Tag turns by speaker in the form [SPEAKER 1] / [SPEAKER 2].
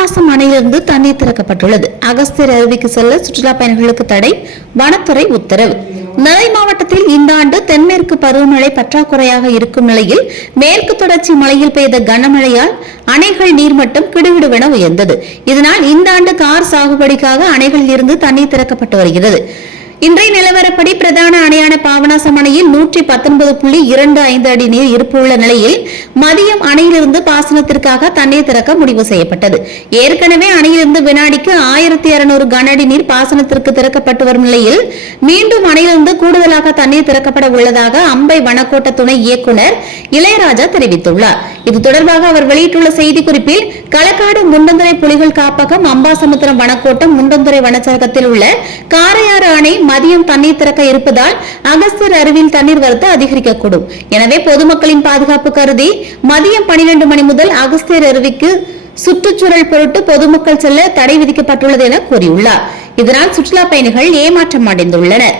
[SPEAKER 1] பாபநாசம் அணையிலிருந்து தண்ணீர் திறக்கப்பட்டுள்ளது. அகஸ்தியர் அருவிக்கு செல்ல சுற்றுலா பயணிகளுக்கு தடை வனத்துறை உத்தரவு. நெல்லை மாவட்டத்தில் இந்த ஆண்டு தென்மேற்கு பருவமழை பற்றாக்குறையாக இருக்கும் நிலையில் மேற்கு தொடர்ச்சி மலையில் பெய்த கனமழையால் அணைகள் நீர்மட்டம் கிடுகிடுவென உயர்ந்தது. இதனால் இந்த ஆண்டு கார் சாகுபடிக்காக அணைகளில் இருந்து தண்ணீர் திறக்கப்பட்டு வருகிறது. இன்றைய நிலவரப்படி பிரதான அணையான பாபநாசம் அணையில் நூற்றி பத்தொன்பது புள்ளி இரண்டு ஐந்து அடி நீர் இருப்பு உள்ள நிலையில் மதியம் அணையிலிருந்து பாசனத்திற்காக தண்ணீர் திறக்க முடிவு செய்யப்பட்டது. ஏற்கனவே அணையிலிருந்து வினாடிக்கு ஆயிரத்தி இருநூறு கன அடி நீர் பாசனத்திற்கு திறக்கப்பட்டு வரும் நிலையில் மீண்டும் அணையிலிருந்து கூடுதலாக தண்ணீர் திறக்கப்பட உள்ளதாக அம்பை வனக்கோட்ட துணை இயக்குனர் இளையராஜா தெரிவித்துள்ளார். இது தொடர்பாக அவர் வெளியிட்டுள்ள செய்திக்குறிப்பில் களக்காடு முண்டந்துறை புலிகள் காப்பகம் அம்பாசமுத்திரம் வனக்கோட்டம் முண்டந்துறை வனச்சரகத்தில் உள்ள காரையாறு அணை மதியம் தண்ணீர் திறக்க இருப்பதால் அகஸ்தர் அருவியில் தண்ணீர் வரத்து அதிகரிக்கக்கூடும். எனவே பொதுமக்களின் பாதுகாப்பு கருதி மதியம் பனிரெண்டு மணி முதல் அகஸ்தியர் அருவிக்கு சுற்றுச்சூழல் பொருட்டு பொதுமக்கள் செல்ல தடை விதிக்கப்பட்டுள்ளது என கூறியுள்ளார். இதனால் சுற்றுலா பயணிகள் ஏமாற்றம் அடைந்துள்ளனர்.